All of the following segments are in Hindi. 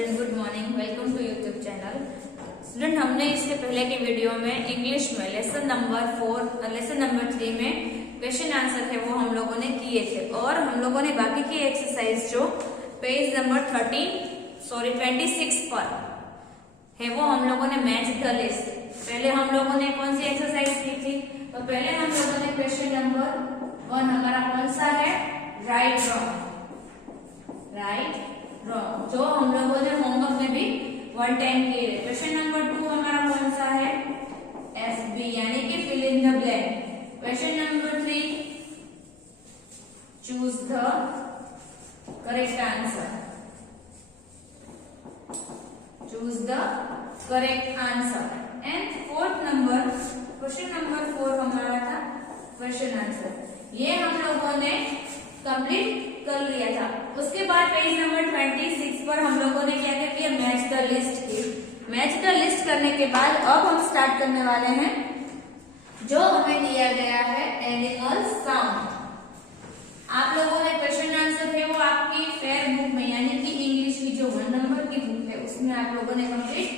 Student, good morning. Welcome to YouTube channel. Student, हमने इसके पहले के वीडियो में इंग्लिश में लेसन नंबर 3 में क्वेश्चन आंसर है वो हम लोगों ने किए थे और हम लोगों ने बाकी की एक्सरसाइज जो पेज नंबर 26 पर है वो हम लोगों ने मैच द लिस्ट। पहले हम लोगों ने कौन सी एक्सरसाइज की थी? तो पहले हम लोगों ने क्वेश्चन नंबर 1 हमारा कौन सा है? राइट रॉन्ग, जो हम लोगों ने होमवर्क में भी 110 किए। क्वेश्चन नंबर 2 हमारा कौन सा है? SB यानी कि fill in the blank. Question number 3 choose the correct answer. And fourth number question number 4 हमारा था क्वेश्चन आंसर। ये हम लोगों ने कंप्लीट कर लिया था। उसके बाद पेज नंबर 26 पर हम लोगों ने क्या किया? मैच द लिस्ट की। मैच द लिस्ट करने के बाद अब हम स्टार्ट करने वाले हैं जो हमें दिया गया है एनिमल साउंड। आप लोगों ने क्वेश्चन आंसर है वो आपकी फेयर बुक में यानी कि इंग्लिश की जो 1 नंबर की बुक है उसमें आप लोगों ने कंप्लीट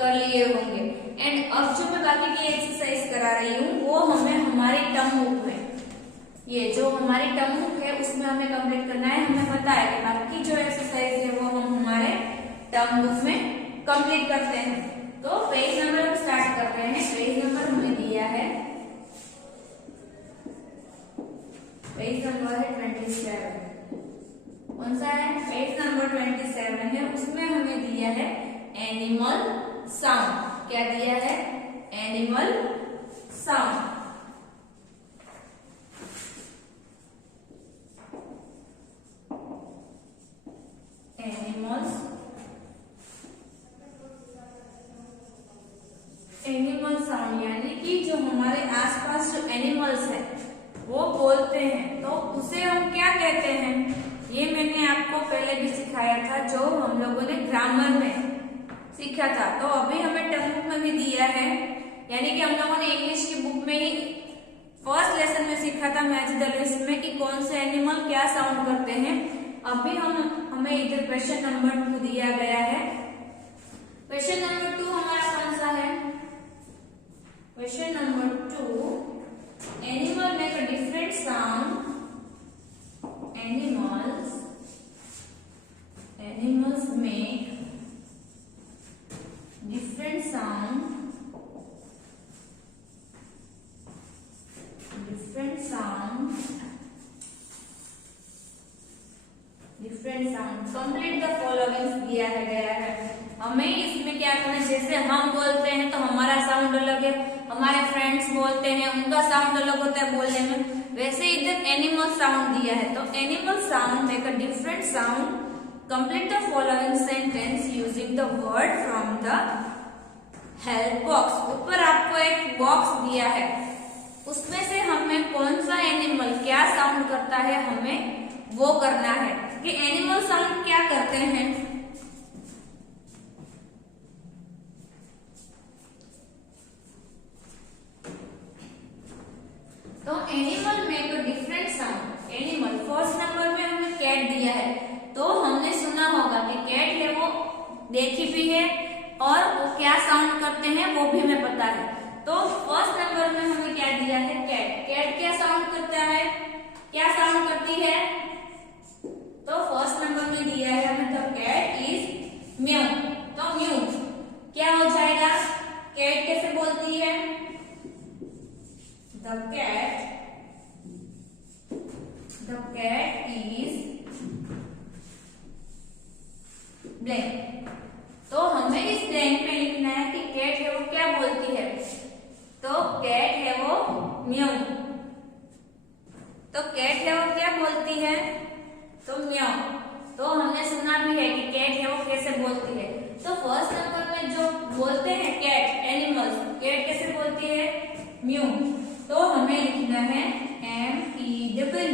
कर लिए होंगे। एंड अब जो मैं बाकी की एक्सरसाइज करा रही हूँ वो हमें हमारी टर्म बुक में, ये जो हमारी टर्म बुक है उसमें हमें कंप्लीट करना है। हमें पता है कि बाकी जो एक्सरसाइज है वो हम हमारे टर्म बुक में कंप्लीट करते हैं। तो पेज नंबर स्टार्ट करते हैं। पेज नंबर हमें दिया है, पेज नंबर है 27। कौन सा है? पेज नंबर 27 है। उसमें हमें दिया है एनिमल साउंड। क्या दिया है? Animal sound. एनिमल साउंड यानी कि जो हमारे आसपास जो एनिमल्स हैं वो बोलते हैं तो उसे हम क्या कहते हैं? ये मैंने आपको पहले भी सिखाया था, जो हम लोगों ने ग्रामर में सीखा था। तो अभी हमें टर्म बुक में भी दिया है, यानी कि हम लोगों ने इंग्लिश की बुक में ही फर्स्ट लेसन में सीखा था मैच द लिस्ट में कि कौन से एनिमल क्या साउंड करते हैं। अभी हमें इधर क्वेश्चन नंबर 2 दिया गया है। क्वेश्चन नंबर 2 हमारा कौन सा है? Question number 2, animal make a different sound. Animals make different sound complete the followings दिया गया है। हमें इसमें क्या करना है? जैसे हम बोलते हैं तो हमारा साउंड अलग है, हमारे फ्रेंड्स बोलते हैं उनका साउंड अलग होता है बोलने में, वैसे इधर एनिमल साउंड दिया है। तो animal sound make a different sound, complete the following sentence using the word from the help box. ऊपर आपको एक बॉक्स दिया है, उसमें से हमें कौन सा एनिमल क्या साउंड करता है हमें वो करना है कि एनिमल साउंड क्या करते हैं। तो animal make a different sound. Animal first number में हमें कैट दिया है, तो हमने सुना होगा कि कैट है वो देखी भी है और वो क्या साउंड करते हैं वो भी हमें पता है। तो फर्स्ट नंबर में हमें क्या दिया है? कैट। कैट क्या साउंड करता है? क्या साउंड करती है? तो फर्स्ट नंबर में दिया है हमें द कैट इज म्यू। तो म्यू क्या हो जाएगा? कैट कैसे बोलती है? The cat is blank. तो हमें इस ब्लैंक में लिखना है कि कैट है वो क्या बोलती है। तो कैट है वो म्यू। तो कैट है वो क्या बोलती है? तो म्याऊ। तो हमने सुना भी है कि कैट है वो कैसे बोलती है। तो फर्स्ट नंबर में जो बोलते हैं कैट एनिमल्स, कैट कैसे बोलती है? म्यू। तो हमें लिखना है MEWING।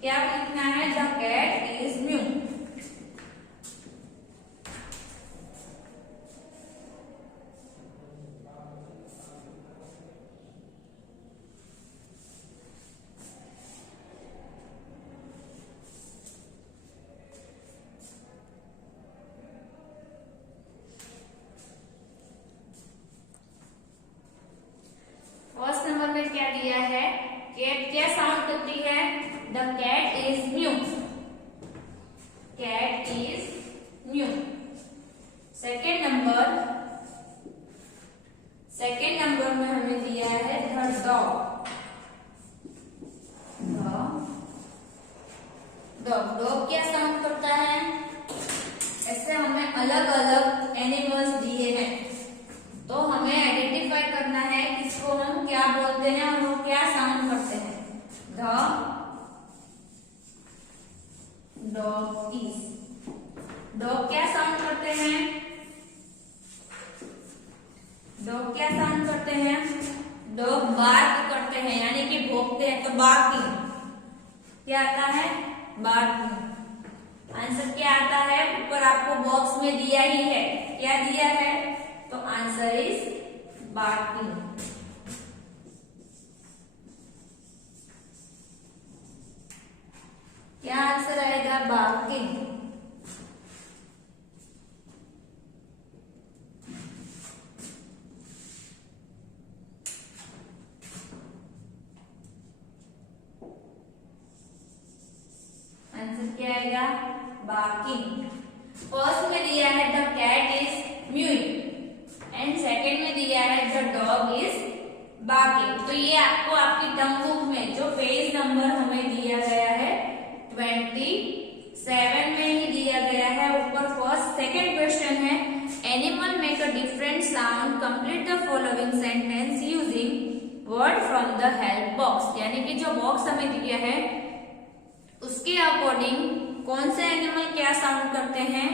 क्या लिखना है? The cat is mew. दिया है, कैट क्या साउंड करती है? The cat is mew, cat is mew. Second number में हमें दिया है द डॉग, डॉग क्या साउंड करता है? ऐसे हमें अलग अलग एनिमल्स दिए हैं, तो हमें आइडेंटिफाई करना है किसको हम क्या बोलते हैं और वो क्या साउंड करते हैं। द डॉग इज, डॉग क्या साउंड करते हैं? डॉग क्या साउंड करते हैं? डॉग बार्क करते हैं, यानी कि भौंकते हैं, तो बार्किंग क्या आता है? बार्किंग। आंसर क्या आता है? ऊपर आपको बॉक्स में दिया ही है, क्या दिया है? तो आंसर इज बार्किंग। क्या आंसर आएगा? बार्किंग। आंसर क्या आएगा? बार्किंग। फर्स्ट में दिया है the cat is mewing and second में दिया है द डॉग इज बार्किंग। तो ये आपको आपकी टर्म बुक में जो पेज नंबर हमें दिया गया है 27 में ही दिया गया है। ऊपर फर्स्ट सेकंड क्वेश्चन है, animal make a different sound, complete the following sentence using word from the help box. यानी कि जो बॉक्स हमें दिया है उसके अकॉर्डिंग कौन से एनिमल क्या साउंड करते हैं,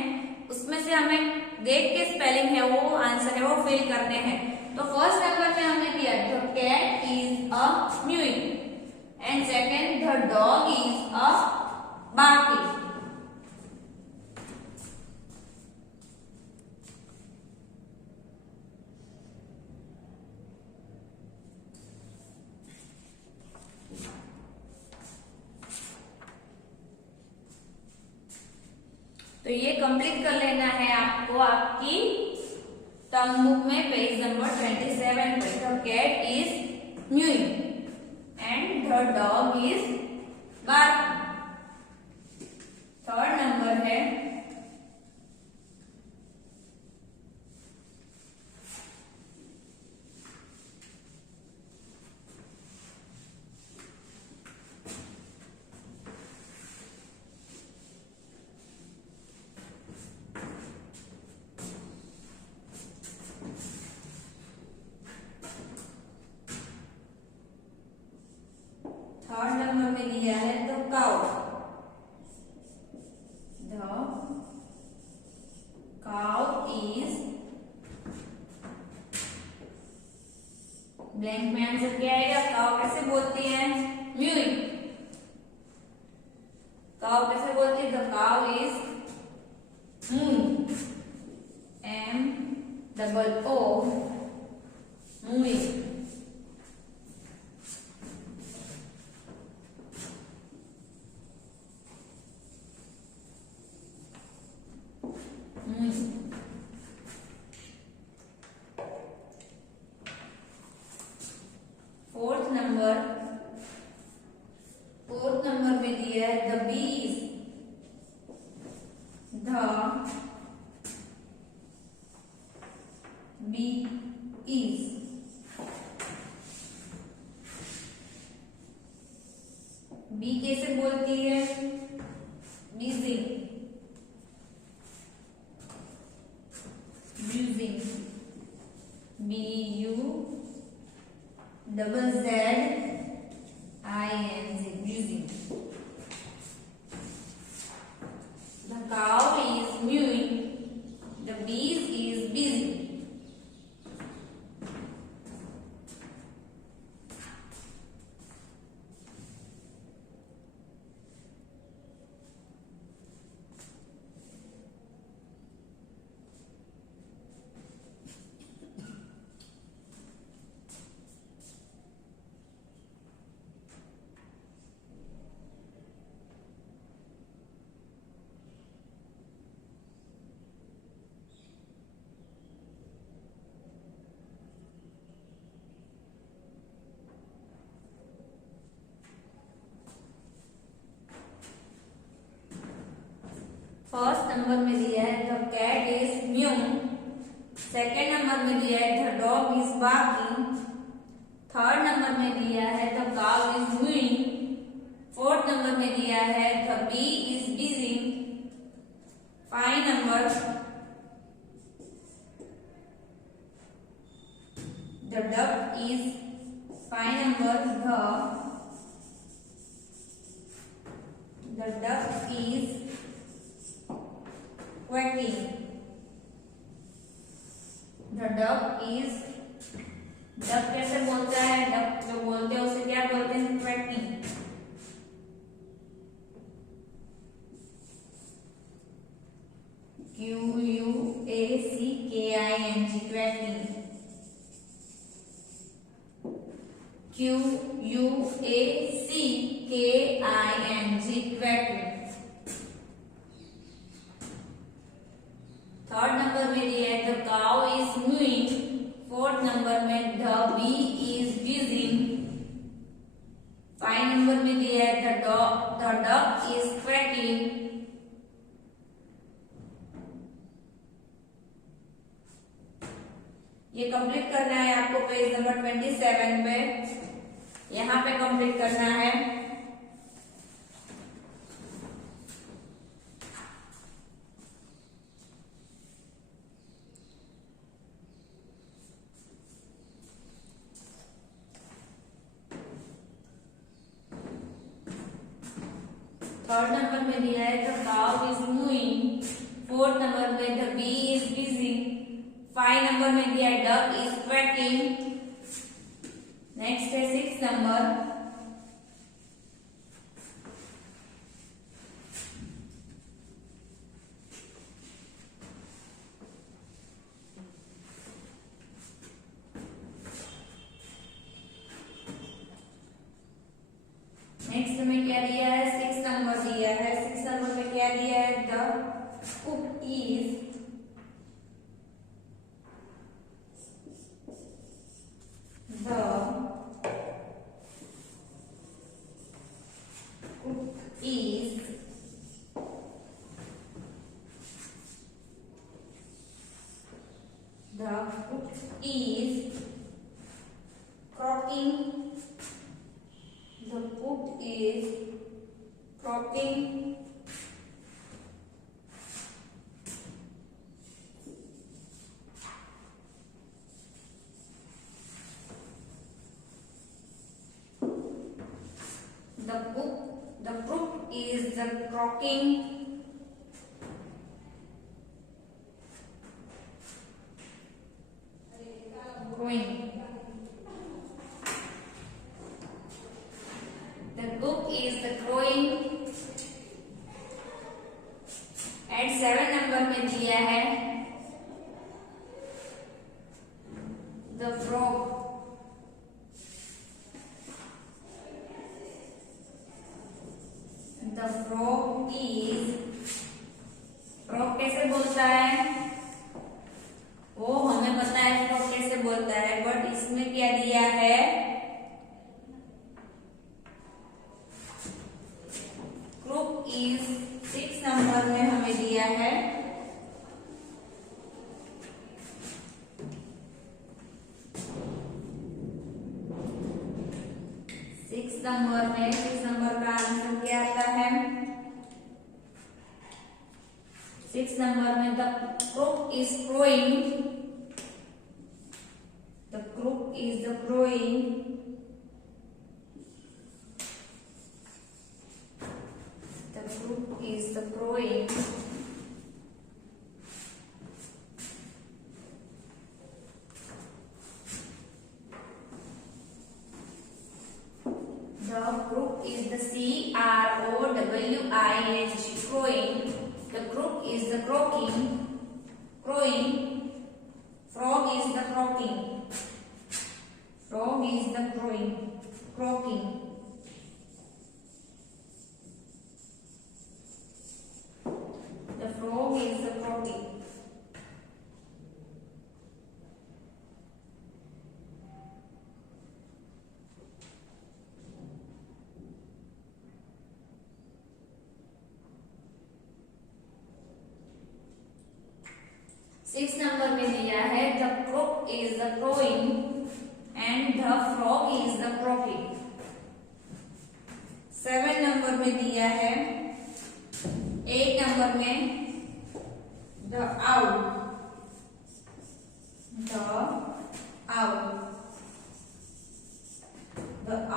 उसमें से हमें देख के स्पेलिंग है वो आंसर है वो फिल करने हैं। तो फर्स्ट नंबर में हमने दिया the cat is a mewing and second the dog is a barking. तो ये कंप्लीट कर लेना है आपको आपकी टर्म बुक में पेज नंबर 27 पे। The cat is mewing and the dog is barking. Third number है में दिया है the cow, the cow is, blank में आंसर क्या आएगा? काउ कैसे बोलती है? म्यूइंग। काउ कैसे बोलती है? The cow is mooing, MOO mooing. Fourth number में दिया है the bees, the bee is, B कैसे बोलती है? Busy, buzzing, BUZZING, buzzing. The cow is mewing, the bees is busy. First number में दिया है the cat is mew, second number में दिया है the dog is barking, third number में दिया है the cow is mooing, fourth number में दिया है the bee is buzzing, 5 number the duck is, 5 number the duck is quacking, the duck is, duck कैसे बोलता है, duck जो बोलते हैं उसे क्या बोलते हैं, quacking। QUACKING quacking, QUACKING quacking। Third number में दिया है the cow is mooing, fourth number में the bee is buzzing, 5 number में दिया है द डक इज क्वैकिंग, ये कंप्लीट करना है आपको पेज नंबर 27 पे, यहाँ पे कंप्लीट करना है। थर्ड नंबर में दिया है the cow is mooing, fourth number में the bee is busy, 5 number में दिया है डक इज क्वैकिंग। नेक्स्ट है 6 नंबर, नेक्स्ट में क्या दिया है, 6 नंबर दिया है, 6 नंबर में क्या दिया है the cook is, the cook is croaking, the cook is croaking, the cook is the croaking, crowing, the cook is the crowing। At 7 number में दिया है the frog, the frog is, frog कैसे बोलता है, वो हमें पता है फ्रॉग कैसे बोलता है, बट इसमें क्या दिया है, क्रूक इज 6 नंबर में हमें दिया है, सिक्स नंबर में 6 नंबर का आंसर क्या आता है, 6 नंबर में the crook is crowing, the crook is the crowing, the crook is the crowing, the crook is the CROWING crowing, the crook is the croaking, crowing, frog is the croaking, frog is the crowing, croaking, the frog is the croaking। 6 number में दिया है the crook is the crowing and the frog is the croaking। 7 number में दिया है 8 नंबर में the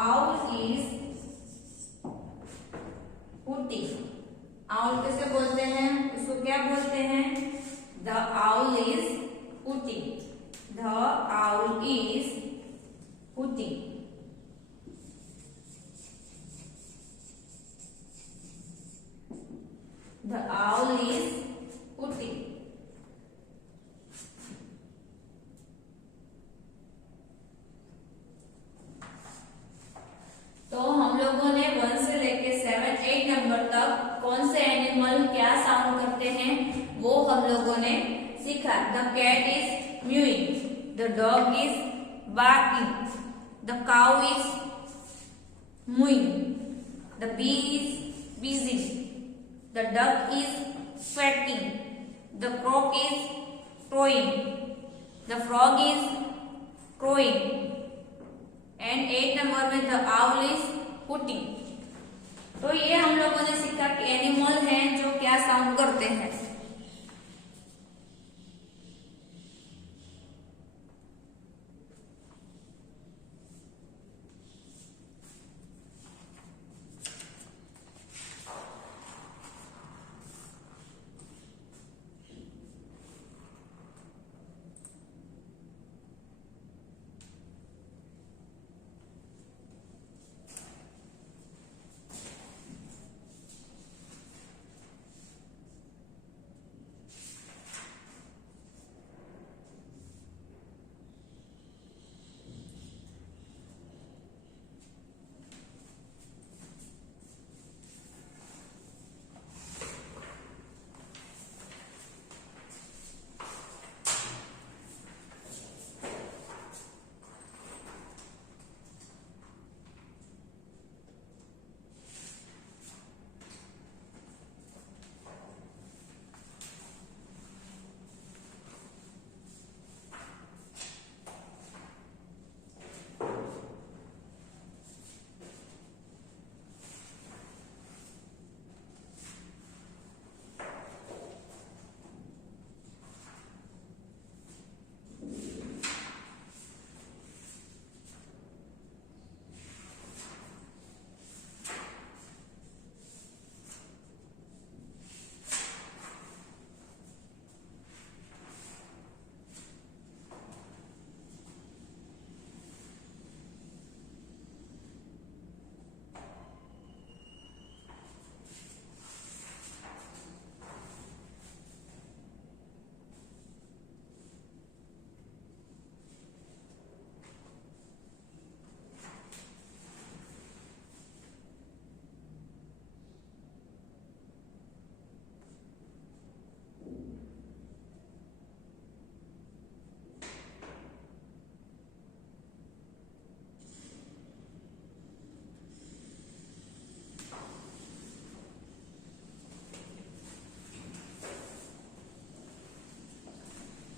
owl is hooting। owl कैसे बोलते हैं, उसको क्या बोलते हैं? The owl is hooting। The owl is hooting। The owl is hooting। तो हम लोगों ने 1 से लेके 7, 8 नंबर तक कौन से एनिमल क्या साउंड करते हैं वो हम लोगों ने सीखा। The cat is mewing, the dog is barking, the cow is mooing, the bee is buzzing, the duck is quacking, the crook is crowing, the frog is croaking and 8 number में द आउल इज हूटिंग। तो ये हम लोगों ने सीखा कि एनिमल हैं जो क्या साउंड करते हैं।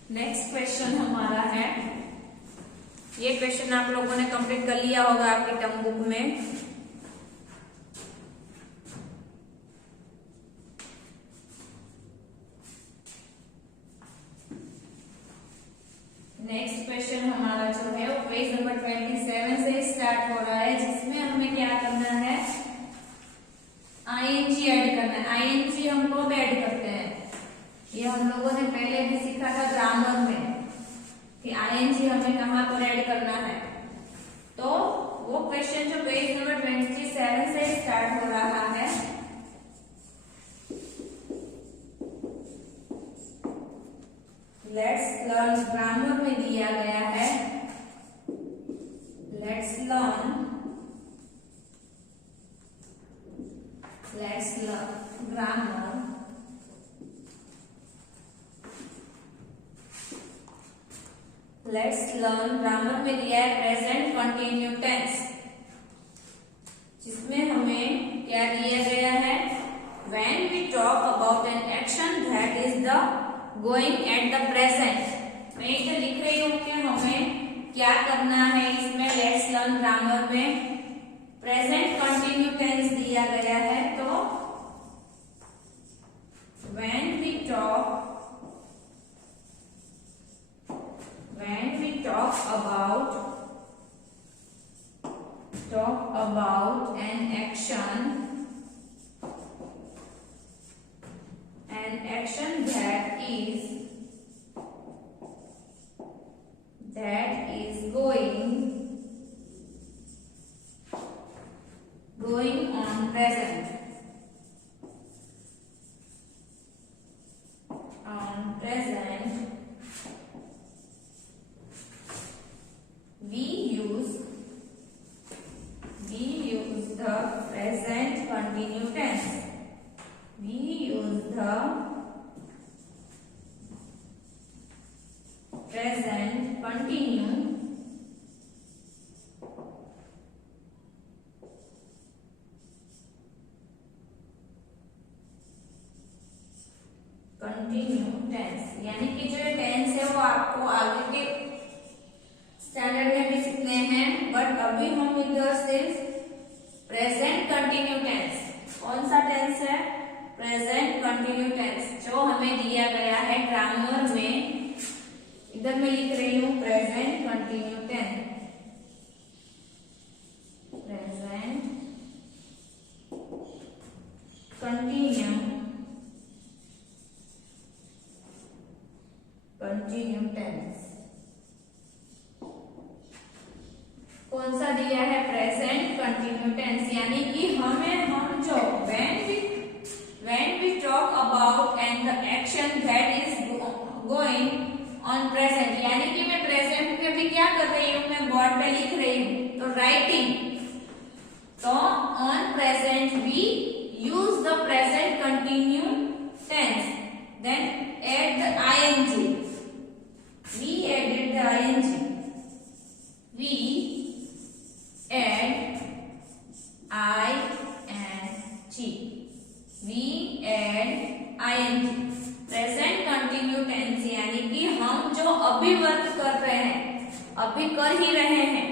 नेक्स्ट क्वेश्चन हमारा है, ये क्वेश्चन आप लोगों ने कंप्लीट कर लिया होगा आपकी टर्म बुक में। नेक्स्ट क्वेश्चन हमारा जो है वो पेज नंबर 27 से स्टार्ट हो रहा है, जिसमें हमें क्या करना है, आईएनजी ऐड करना है। आईएनजी हम लोग ऐड करते हैं, ये हम लोगों ने पहले भी सीखा था ग्रामर में कि आईएनजी हमें कहाँ पर ऐड करना है। तो वो क्वेश्चन जो पेज नंबर 27 से स्टार्ट हो रहा है, लेट्स लर्न ग्रामर में दिया गया है, let's learn grammar let's learn grammar में दिया है प्रेजेंट कंटिन्यू टेंस, जिसमें हमें क्या दिया गया है, when we talk about an action that is the going at the present. मैं इधर लिख रही हूँ कि हमें क्या करना है इसमें। लेट्स लर्न ग्रामर में प्रेजेंट कंटिन्यू टेंस दिया गया है, तो when we talk about an action that is going on present, we use the present continuous tense. We use the present continuous tense. यानी कि जो टेंस है वो आपको आगे के स्टैंडर्ड में भी सीखने हैं, बट अभी हम इधर सिर्फ प्रेजेंट कंटिन्यू टेंस। कौन सा टेंस है? प्रेजेंट कंटिन्यू टेंस, जो हमें दिया गया है ग्रामर में। इधर मैं लिख रही हूँ present continue tense. Present continue tense कौन सा दिया है? Present continue tense. यानी कि हम जो when we talk about and the action that is going on present, यानी कि मैं प्रेजेंट में भी क्या कर रही हूँ? मैं बोर्ड पे लिख रही हूँ, तो राइटिंग। तो on present we use the present continue tense, then add the ing. We added the ing. We add ing. We add ing. Present continue tense यानी कि हम जो अभी वर्क कर रहे हैं, अभी कर ही रहे हैं,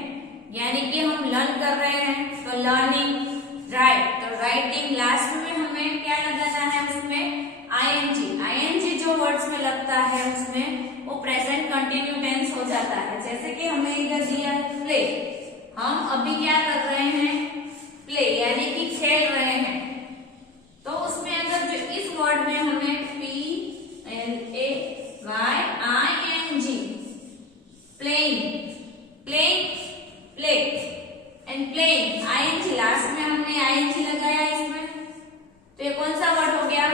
यानी कि हम लर्न कर रहे हैं, तो लर्निंग, राइट, तो राइटिंग। लास्ट में हमें क्या लगाना है? उसमें ing जो वर्ड्स में लगता है उसमें वो प्रेजेंट कंटिन्यू टेंस हो जाता है। जैसे कि हमें इधर दिया है प्ले, हम अभी क्या कर रहे हैं? प्ले, यानी कि खेल रहे हैं। तो उसमें अगर जो इस वर्ड में हमें प्लेइंग ing लास्ट में हमने ing लगाया इसमें, तो ये कौन सा वर्ड हो गया?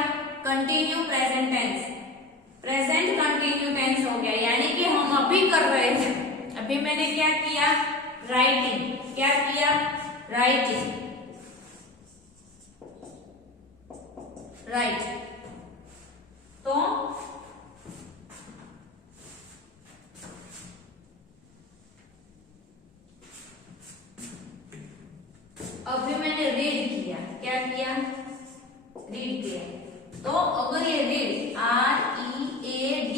Continue present tense. Present continue tense हो गया, यानी कि हम अभी कर रहे हैं। अभी मैंने क्या किया? राइटिंग। क्या किया? Writing, right. तो अभी मैंने रीड किया। क्या किया? रीड किया। तो अगर ये रीड READ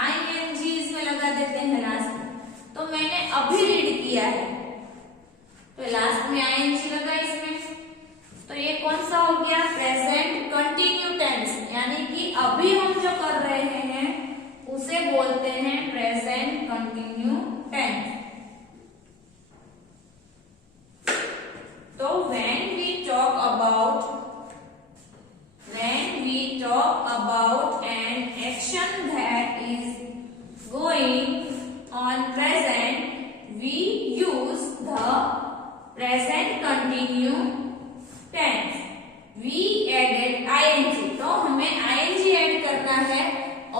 ING इसमें लगा देते हैं लास्ट में, तो मैंने अभी रीड किया है, तो लास्ट में ING लगा इसमें, तो ये कौन सा हो गया? Present continue tense. यानी कि अभी हम जो कर रहे हैं उसे बोलते हैं प्रेजेंट कंटिन्यू टेंस। तो when we talk about an action that is going on present, we use the present continue tense. We added ing, तो हमें ing ऐड करना है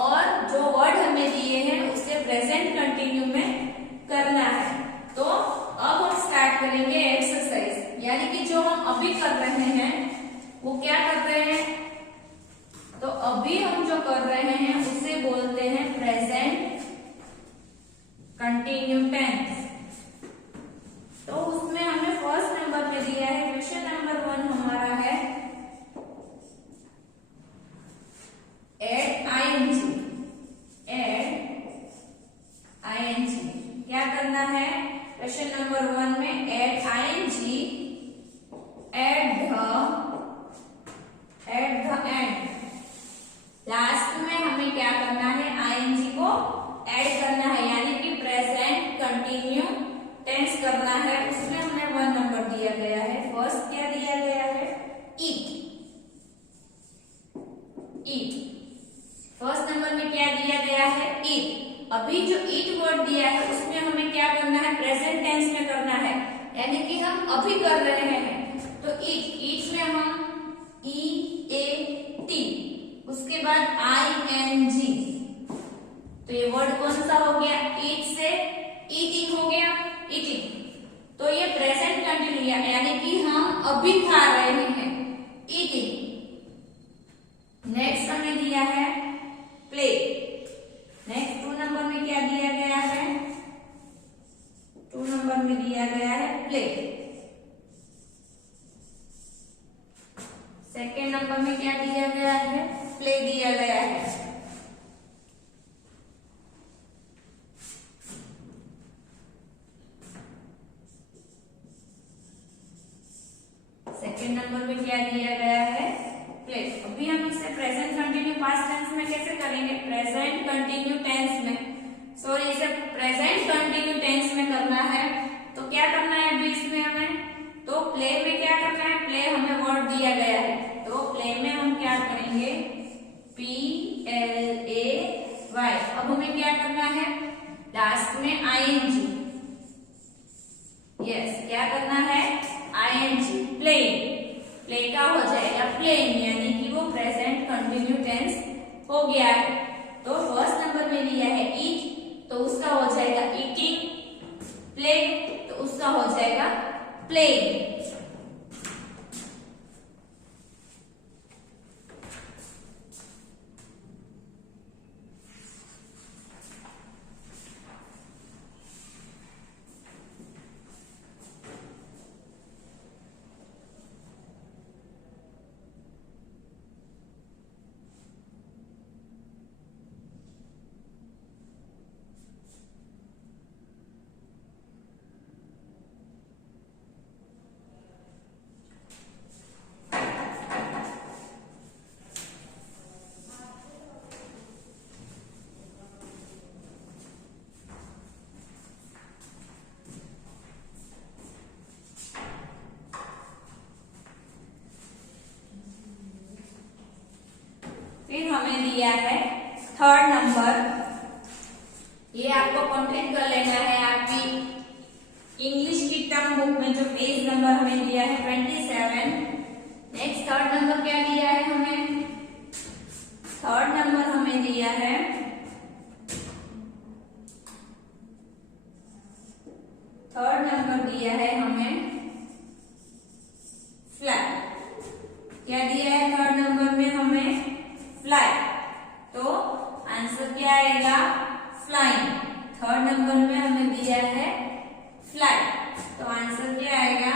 और जो वर्ड हमें दिए हैं उसे प्रेजेंट कंटिन्यू में करना है। तो अब हम स्टार्ट करेंगे एक्सरसाइज, यानी कि जो हम अभी कर रहे हैं वो क्या कर रहे हैं? तो अभी हम जो कर रहे हैं उसे बोलते हैं प्रेजेंट कंटिन्यू टेंस। तो उसमें हमें फर्स्ट नंबर पे दिया है, क्वेश्चन नंबर 1 हमारा है एड ing। अभी जो ईट वर्ड दिया है उसमें हमें क्या करना है, प्रेजेंट टेंस में करना है, यानी कि हम अभी कर रहे हैं। तो ईट में हम ई ए टी, उसके बाद आई एन जी, तो ये वर्ड कौन सा हो गया, ईट से ईटिंग हो गया, ईटिंग। तो ये प्रेजेंट कंटिन्यू यानी कि हम अभी खा रहे हैं, ईटिंग। नेक्स्ट हमें दिया है प्ले। नेक्स्ट 2 नंबर में क्या दिया गया है, 2 नंबर में दिया गया है प्ले। सेकेंड नंबर में क्या दिया गया है, प्ले दिया गया है। सेकेंड नंबर में क्या दिया गया है, प्ले। अभी हम इसे प्रेजेंट कंटिन्यू पास्ट टेंस में कैसे करेंगे, प्रेजेंट कंटिन्यू टेंस में, सॉरी इसे प्रेजेंट कंटिन्यू टेंस में करना है। तो क्या करना है अभी इसमें हमें, तो प्ले में क्या करना है, प्ले हमें वर्ड दिया गया है, तो प्ले में हम क्या करेंगे, पी एल ए वाई। अब हमें क्या करना है, लास्ट में आईएनजी, यस क्या करना है, आईएनजी, प्लेइंग। प्ले का हो जाएगा प्लेइंग, यानी कि वो प्रेजेंट कंटिन्यू टेंस हो गया है। तो फर्स्ट नंबर में दिया है ईट, तो उसका हो जाएगा ईटिंग। प्ले तो उसका हो जाएगा प्लेइंग। फिर हमें दिया है थर्ड नंबर, ये आपको कंप्लीट कर लेना है आपकी इंग्लिश की टर्म बुक में, जो पेज नंबर हमें दिया है 27। नेक्स्ट थर्ड नंबर क्या दिया है हमें, थर्ड नंबर हमें दिया है हमें फ्लाई। क्या दिया है थर्ड नंबर में हमें, फ्लाई। तो आंसर क्या आएगा, फ्लाइंग। थर्ड नंबर में हमें दिया है फ्लाई, तो आंसर क्या आएगा,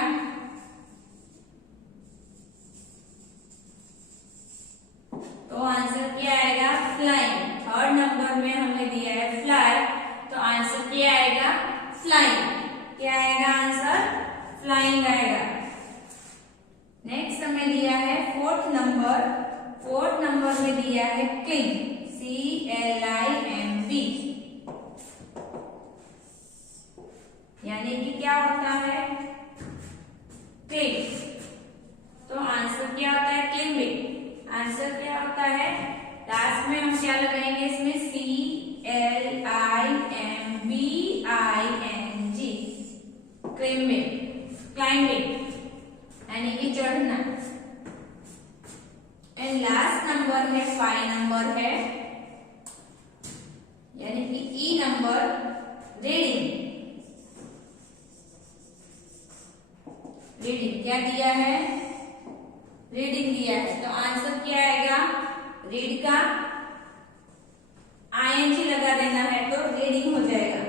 तो आंसर क्या आएगा, फ्लाइंग। थर्ड नंबर में हमें दिया है फ्लाई, तो आंसर क्या आएगा, फ्लाइंग। क्या आएगा आंसर, फ्लाइंग आएगा। नेक्स्ट हमें दिया है फोर्थ नंबर, फोर्थ नंबर में दिया है क्लिंग, CLIMB, यानी कि क्या होता है, क्लिंग। तो आंसर क्या होता है, क्लिंबिंग। आंसर क्या होता है, लास्ट में हम क्या लगाएंगे इसमें, CLIMBING, क्लिंबिंग, क्लाइंबिंग यानी कि चढ़ना। एंड लास्ट नंबर है 5 नंबर है, यानी कि ई नंबर, रीडिंग। रीडिंग क्या दिया है, रीडिंग दिया है, तो आंसर क्या आएगा, रीड का आईएनजी लगा देना है, तो रीडिंग हो जाएगा।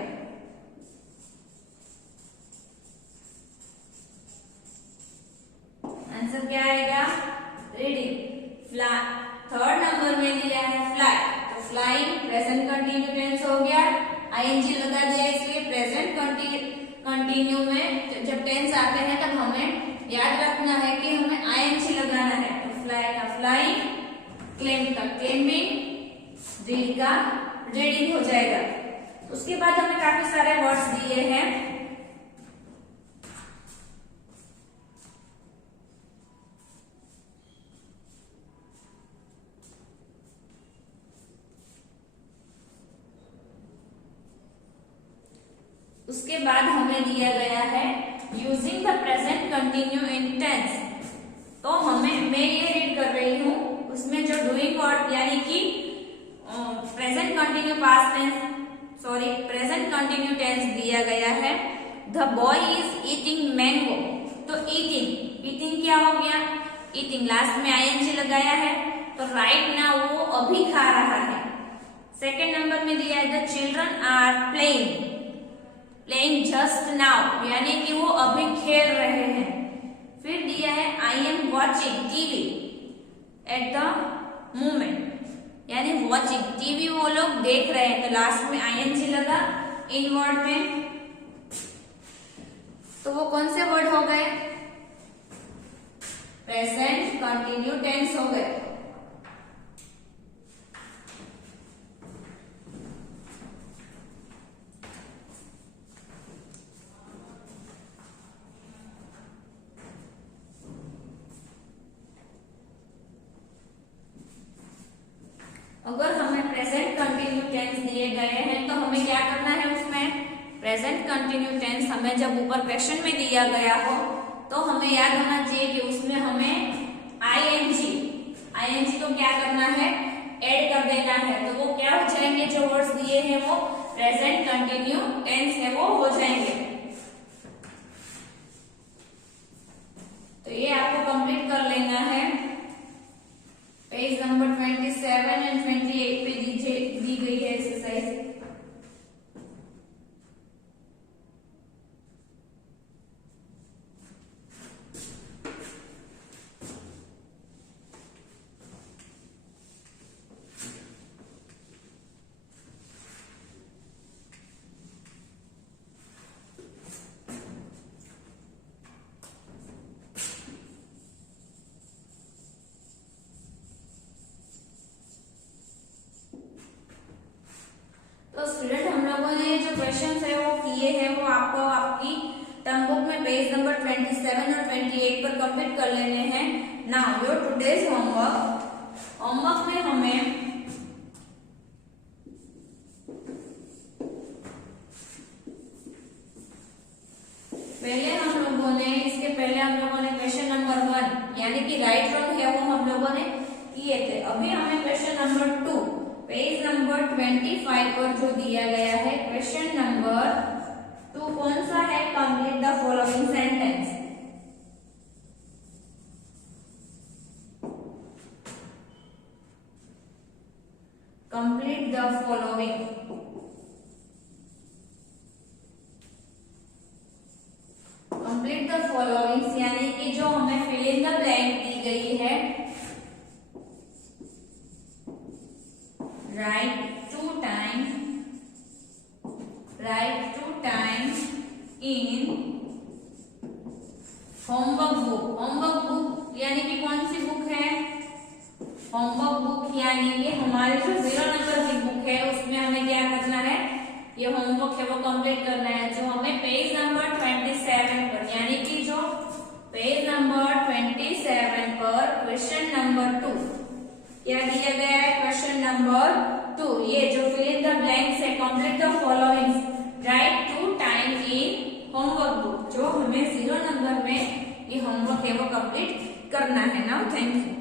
आंसर क्या आएगा, रीडिंग। थर्ड नंबर में दिया है फ्लाई, तो फ्लाइंग प्रेजेंट कंटिन्यू टेंस हो गया, आईएनजी लगा दिया, इसलिए प्रेजेंट कंटिन्यू में जब टेंस आते हैं तब हमें याद रखना है कि हमें आईएनजी लगाना है। तो फ्लाई का फ्लाइंग, क्लेम का क्लेमिंग, रीड का रीडिंग हो जाएगा। उसके बाद हमें काफी सारे वर्ड्स दिए हैं, उसके बाद हमें दिया गया है using the present continue in tense. तो मैं ये रीड कर रही हूँ, उसमें जो डूइंग वर्ड यानी कि present continue past tense present continue tense दिया गया है। The boy is eating mango. तो ईटिंग क्या हो गया? ईटिंग लास्ट में आईएनजी लगाया है, तो राइट नाउ वो अभी खा रहा है। सेकेंड नंबर में दिया है the children are playing just now, यानी कि वो अभी खेल रहे हैं। फिर दिया है I am watching TV at the moment, यानी वॉचिंग टीवी वो लोग देख रहे हैं, तो लास्ट में आईएनजी लगा इन वर्ड में। तो वो कौन से वर्ड हो गए? प्रेजेंट कंटिन्यू टेंस हो गए। अगर हमें प्रेजेंट कंटिन्यू टेंस दिए गए हैं तो हमें क्या करना है? उसमें प्रेजेंट कंटिन्यू टेंस हमें जब ऊपर क्वेश्चन में दिया गया हो तो हमें याद होना चाहिए कि उसमें हमें आईएनजी को क्या करना है? ऐड कर देना है। तो वो क्या हो जाएंगे? जो वर्ड्स दिए हैं वो प्रेजेंट कंटिन्यू टेंस है वो हो जाएंगे। तो ये आपको कंप्लीट कर लेना है। पेज नंबर 27 एंड 28 पे दी गई है एक्सरसाइज। तो स्टूडेंट हम लोगों ने जो क्वेश्चंस है वो किए हैं, वो आपको आपकी टर्म बुक में पेज नंबर 27 और 28 पर कंप्लीट कर लेने हैं। नाउ योर टुडेज होमवर्क में हमें इसके पहले हम लोगों ने क्वेश्चन नंबर 1 यानी कि राइट रॉन्ग है वो हम लोगों ने किए थे। अभी हमें क्वेश्चन नंबर 2 पेज नंबर 25 पर जो दिया गया है, क्वेश्चन नंबर 2 कौन सा है? Complete the following sentence. Complete the following. Complete the following यानी कि जो हमें फिल इन द ब्लैंक दी गई है। Write two times in homework book यानी कि कौन सी बुक है? होमवर्क बुक यानी कि हमारे जो 0 नंबर की बुक है उसमें हमें क्या करना है? ये होमवर्क है वो कंप्लीट करना है, जो हमें पेज नंबर 27 पर यानी कि जो पेज नंबर 27 पर क्वेश्चन नंबर 2 क्या दिया गया है? क्वेश्चन नंबर 2 ये जो फिल इन द ब्लैंक्स है, complete the following, right 2 time in homework book, जो हमें 0 नंबर में ये होमवर्क है वो कंप्लीट करना है। Now thank you.